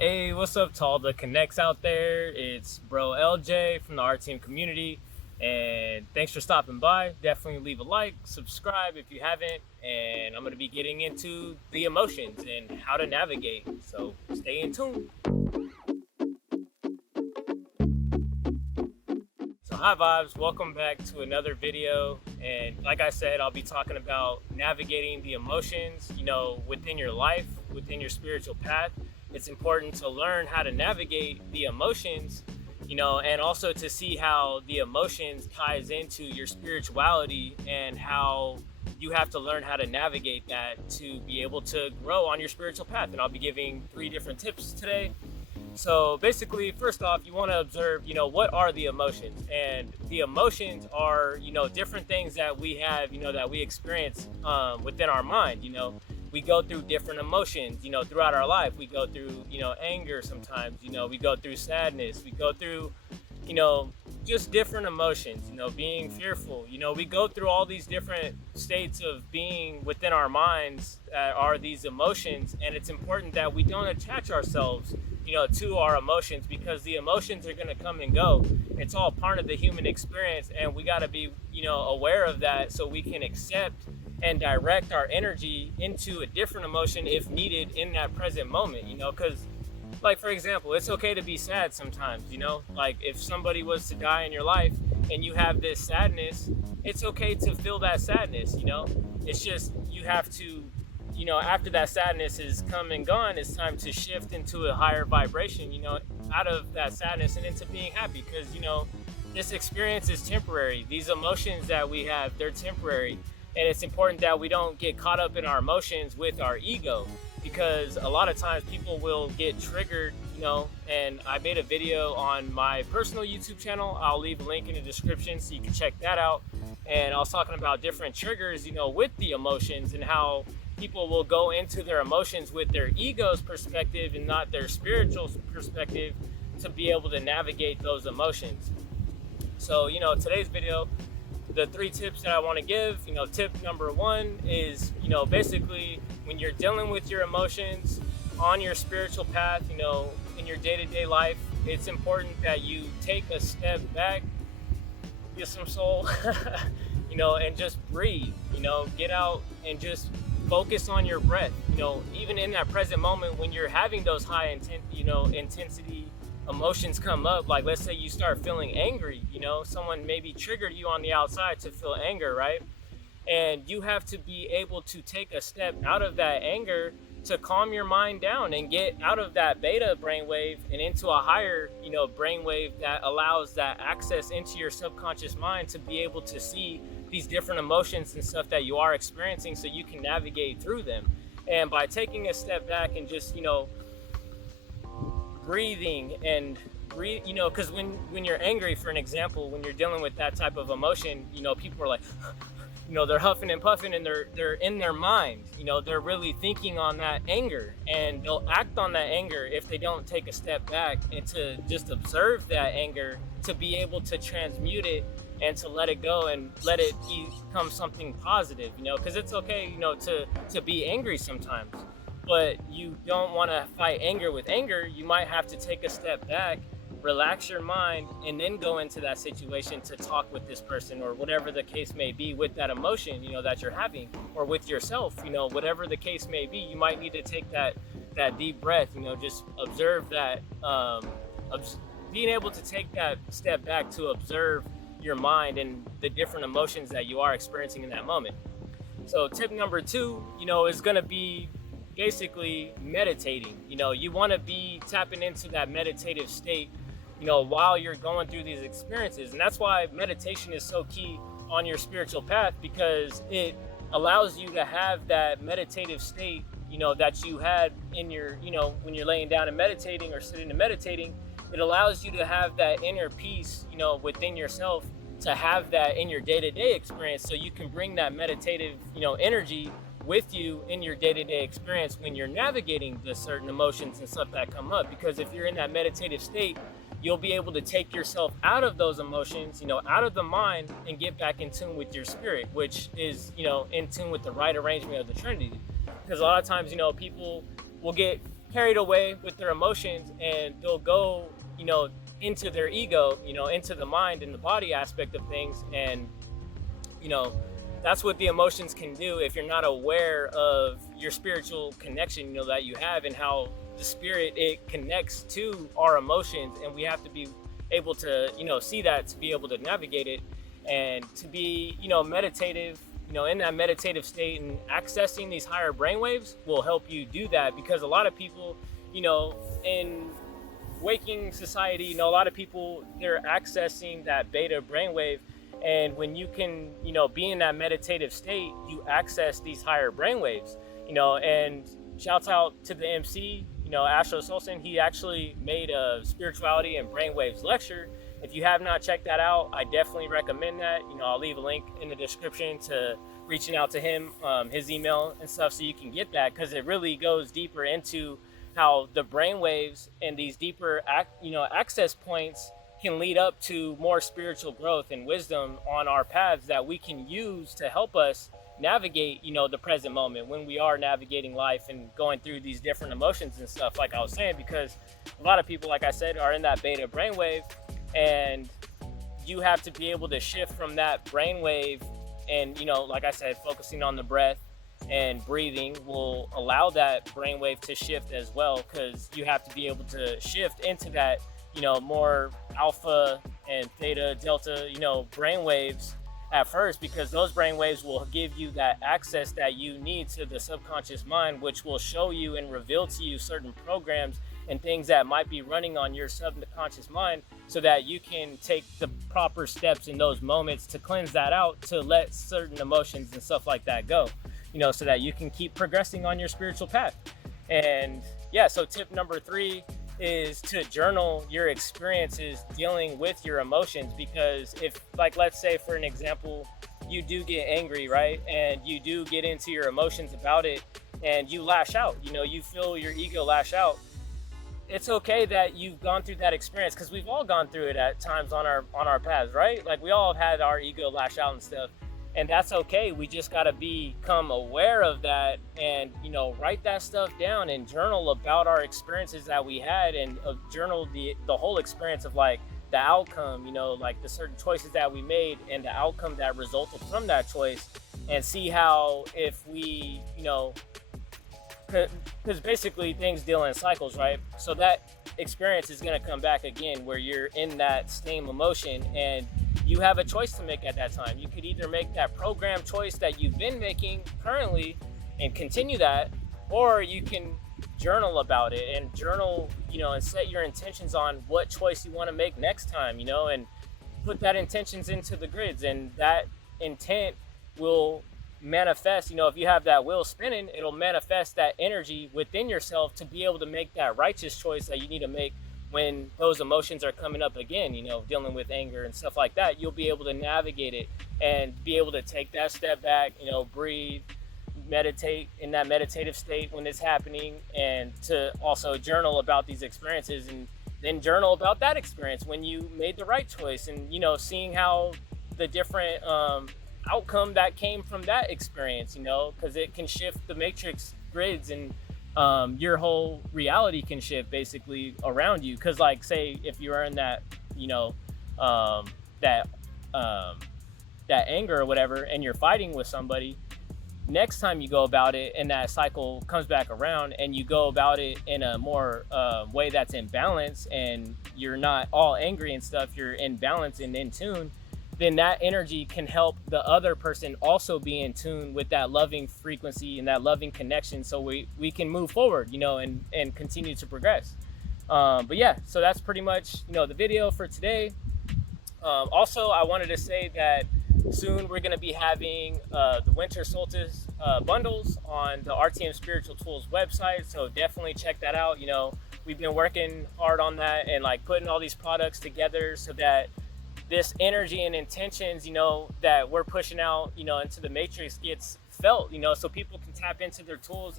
Hey, what's up to all the connects out there? It's bro LJ from the art team community, and thanks for stopping by. Definitely leave a like, subscribe if you haven't, and I'm going to be getting into the emotions and how to navigate. So stay in tune. So hi vibes, welcome back to another video. And like I said, I'll be talking about navigating the emotions, within your life, within your spiritual path. It's important to learn how to navigate the emotions, and also to see how the emotions ties into your spirituality and how you have to learn how to navigate that to be able to grow on your spiritual path. And I'll be giving 3 different tips today. So basically, first off, you want to observe, what are the emotions? And the emotions are, different things that we have, that we experience within our mind. We go through different emotions, throughout our life. We go through, anger sometimes, we go through sadness, we go through, just different emotions, being fearful. We go through all these different states of being within our minds that are these emotions. And it's important that we don't attach ourselves to our emotions, because the emotions are going to come and go. It's all part of the human experience, and we got to be aware of that so we can accept and direct our energy into a different emotion if needed in that present moment. Because like, for example, it's okay to be sad sometimes. Like if somebody was to die in your life and you have this sadness, it's okay to feel that sadness. It's just you have to, after that sadness is come and gone, it's time to shift into a higher vibration, out of that sadness and into being happy. Because, this experience is temporary. These emotions that we have, they're temporary. And it's important that we don't get caught up in our emotions with our ego, because a lot of times people will get triggered, and I made a video on my personal YouTube channel. I'll leave a link in the description so you can check that out. And I was talking about different triggers, with the emotions, and how people will go into their emotions with their ego's perspective and not their spiritual perspective to be able to navigate those emotions. So, today's video, the 3 tips that I want to give, tip number 1 is, basically when you're dealing with your emotions on your spiritual path, in your day-to-day life, it's important that you take a step back, get some soul, and just breathe, get out and just focus on your breath. Even in that present moment when you're having those high intensity emotions come up, like let's say you start feeling angry, someone maybe triggered you on the outside to feel anger, right? And you have to be able to take a step out of that anger to calm your mind down and get out of that beta brainwave and into a higher, brainwave that allows that access into your subconscious mind to be able to see these different emotions and stuff that you are experiencing so you can navigate through them. And by taking a step back and just, breathing and breathe, because when you're angry, for an example, when you're dealing with that type of emotion, people are like, they're huffing and puffing, and they're in their mind, they're really thinking on that anger, and they'll act on that anger if they don't take a step back and to just observe that anger, to be able to transmute it and to let it go and let it become something positive, because it's okay, to be angry sometimes. But you don't want to fight anger with anger. You might have to take a step back, relax your mind, and then go into that situation to talk with this person or whatever the case may be with that emotion, that you're having, or with yourself, whatever the case may be. You might need to take that deep breath, just observe that, being able to take that step back to observe your mind and the different emotions that you are experiencing in that moment. So tip number 2, is going to be basically meditating. You want to be tapping into that meditative state, while you're going through these experiences. And that's why meditation is so key on your spiritual path, because it allows you to have that meditative state, that you had in your, when you're laying down and meditating or sitting and meditating. It allows you to have that inner peace, within yourself, to have that in your day-to-day experience, so you can bring that meditative, energy with you in your day-to-day experience when you're navigating the certain emotions and stuff that come up. Because if you're in that meditative state, you'll be able to take yourself out of those emotions, out of the mind, and get back in tune with your spirit, which is, in tune with the right arrangement of the Trinity. Because a lot of times, people will get carried away with their emotions, and they'll go, into their ego, into the mind and the body aspect of things. And, that's what the emotions can do if you're not aware of your spiritual connection, that you have, and how the spirit, it connects to our emotions. And we have to be able to, see that, to be able to navigate it, and to be, meditative, in that meditative state. And accessing these higher brainwaves will help you do that, because a lot of people, in waking society, a lot of people, they're accessing that beta brainwave. And when you can, be in that meditative state, you access these higher brainwaves, and shouts out to the MC, Astro Solstice. He actually made a spirituality and brainwaves lecture. If you have not checked that out, I definitely recommend that. I'll leave a link in the description to reaching out to him, his email and stuff, so you can get that, because it really goes deeper into how the brainwaves and these deeper, access points can lead up to more spiritual growth and wisdom on our paths that we can use to help us navigate, the present moment when we are navigating life and going through these different emotions and stuff, like I was saying. Because a lot of people, like I said, are in that beta brainwave, and you have to be able to shift from that brainwave. And, like I said, focusing on the breath and breathing will allow that brainwave to shift as well, because you have to be able to shift into that, more alpha and theta, delta, brainwaves at first, because those brainwaves will give you that access that you need to the subconscious mind, which will show you and reveal to you certain programs and things that might be running on your subconscious mind, so that you can take the proper steps in those moments to cleanse that out, to let certain emotions and stuff like that go, so that you can keep progressing on your spiritual path. And yeah, so tip number 3 is to journal your experiences dealing with your emotions. Because if, like, let's say for an example, you do get angry, right, and you do get into your emotions about it, and you lash out, you feel your ego lash out, it's okay that you've gone through that experience, because we've all gone through it at times on our paths, right? Like, we all have had our ego lash out and stuff, and that's okay. We just got to become aware of that, and write that stuff down and journal about our experiences that we had, and journal the whole experience of, like, the outcome, like the certain choices that we made and the outcome that resulted from that choice, and see how, if we, because basically things deal in cycles, right? So that experience is going to come back again, where you're in that same emotion, and you have a choice to make at that time. You could either make that program choice that you've been making currently and continue that, or you can journal about it, and journal, and set your intentions on what choice you want to make next time, and put that intentions into the grids, and that intent will manifest. If you have that wheel spinning, it'll manifest that energy within yourself to be able to make that righteous choice that you need to make when those emotions are coming up again, dealing with anger and stuff like that. You'll be able to navigate it and be able to take that step back, breathe, meditate in that meditative state when it's happening, and to also journal about these experiences, and then journal about that experience when you made the right choice, and seeing how the different outcome that came from that experience, because it can shift the matrix grids, and your whole reality can shift basically around you. Because, like, say if you're in that that anger or whatever, and you're fighting with somebody, next time you go about it and that cycle comes back around, and you go about it in a more way that's in balance, and you're not all angry and stuff, you're in balance and in tune, then that energy can help the other person also be in tune with that loving frequency and that loving connection, so we can move forward, and continue to progress. But yeah, so that's pretty much, the video for today. Also, I wanted to say that soon we're going to be having the winter solstice bundles on the RTM Spiritual Tools website, so definitely check that out. We've been working hard on that, and like putting all these products together so that this energy and intentions, that we're pushing out, into the matrix gets felt, so people can tap into their tools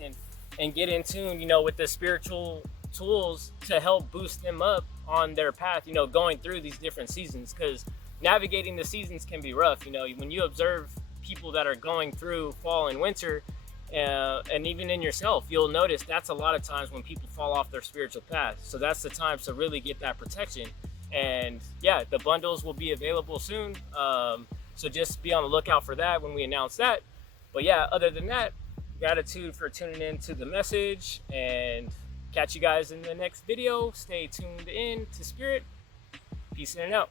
and get in tune, with the spiritual tools to help boost them up on their path, going through these different seasons. Because navigating the seasons can be rough. When you observe people that are going through fall and winter, and even in yourself, you'll notice that's a lot of times when people fall off their spiritual path. So that's the time to really get that protection. And yeah, the bundles will be available soon. So just be on the lookout for that when we announce that. But yeah, other than that, gratitude for tuning in to the message, and catch you guys in the next video. Stay tuned in to Spirit. Peace in and out.